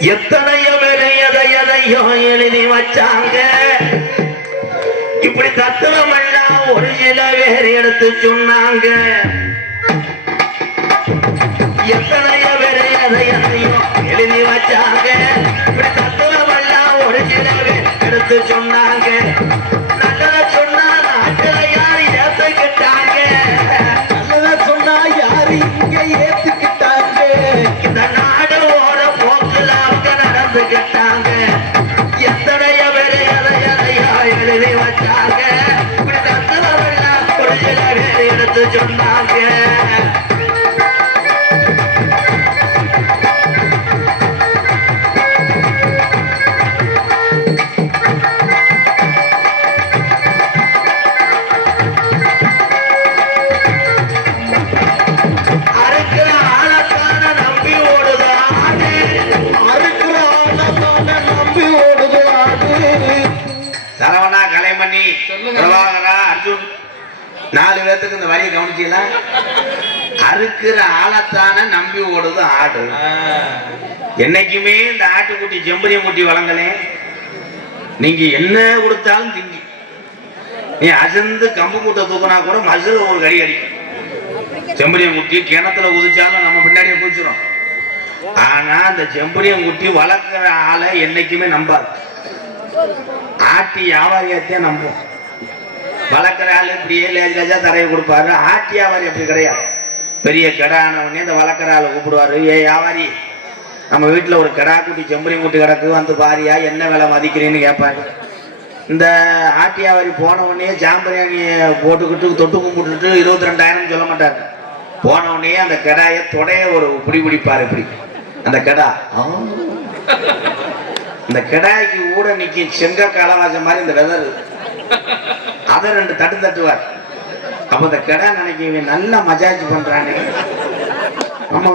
எத்தனையோ பேர் எதை எதையோ எழுதி வச்சாங்க. இப்படி தத்துவம் எல்லாம் ஒரு சில பேர் எடுத்து சொன்னாங்க. எத்தனையோ பேர் எதை எதையோ எழுதி வச்சாங்க. இப்படி தத்துவம் எல்லாம் ஒரு சில பேர் எடுத்து சொன்னாங்க. பிரபாகரா அர்ஜுன் நாலு பேர்த்துக்கு இந்த வரியை கவனிச்சீங்களா அறுக்கிற ஆளத்தான நம்பி ஓடுது ஆடு. என்னைக்குமே இந்த ஆட்டுக்குட்டி செம்பரிய முட்டி வழங்கலே நீங்க என்ன கொடுத்தாலும் திங்கி. நீ அசந்து கம்பு கூட்ட தூக்கினா கூட மசுல ஒரு கடி அடிக்கும். செம்பரியம் குட்டி கிணத்துல குதிச்சாலும் நம்ம பின்னாடியே குதிச்சிடும் ஆனா அந்த செம்பரியம் குட்டி வளர்க்குற ஆளை என்னைக்குமே நம்பாது. ஆட்டி வியாபாரியத்தையே நம்பும் வளர்க்குற ஆள் இப்படியே லேஜ் லேஜா தரையை கொடுப்பாரு. ஆட்டி வியாபாரி அப்படி கிடையாது. பெரிய கடை ஆனவொடனே இந்த வளர்க்குற ஆளை கூப்பிடுவாரு ஏ வியாபாரி நம்ம வீட்டில் ஒரு கடா குட்டி செம்பரி குட்டி கிடக்கு வந்து பாரியா என்ன விலை மதிக்கிறேன்னு கேட்பாரு. இந்த ஆட்டி வியாபாரி போன உடனே போட்டுக்கிட்டு தொட்டு கும்பிட்டுட்டு இருபத்தி ரெண்டாயிரம் சொல்ல மாட்டாரு. போன உடனே அந்த கடாயை தொடைய ஒரு பிடி பிடிப்பார் இப்படி. அந்த கடா இந்த கடாய்க்கு ஊட நிக்கி செங்க காலவாசம் மாதிரி இந்த வெதர். அதை ரெண்டு தட்டு தட்டுவார். அப்ப இந்த கடை நினைக்க இவன் நல்லா மஜாஜ் பண்றானே. நம்ம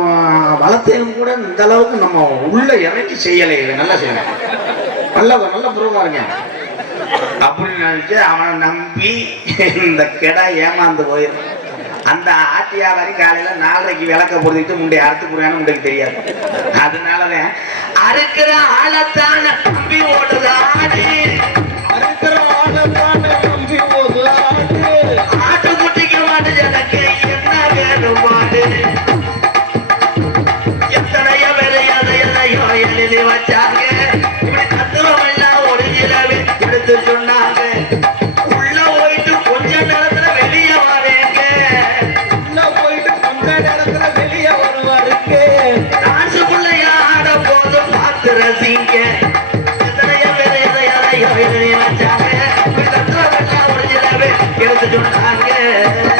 வளர்த்தையும் கூட இந்த அளவுக்கு நம்ம உள்ள இறங்கி செய்யலை. இவன் நல்லா செய்யணும் நல்ல நல்ல புருவா இருங்க அப்படின்னு நினைச்சு அவனை நம்பி இந்த கெடா ஏமாந்து போயிடும் அந்த ஆட்டி வியாபாரி காலையில நாலரைக்கு விளக்க பொருத்திட்டு முண்டை அறுத்து போறான்னு உங்களுக்கு தெரியாது. அதனாலதான் அறுக்கிற ஆளத்தான நம்பி ஓடுதான் எடுத்து சொன்னாங்க. உள்ள போயிட்டு கொஞ்ச நேரத்துல வெளியே வரேங்க. உள்ள போயிட்டு கொஞ்ச நேரத்துல வெளியே வருவாருங்க. டான்ஸுக்குள்ள ஆட போது பார்த்து ரசிங்க. எடுத்து சொன்னாங்க.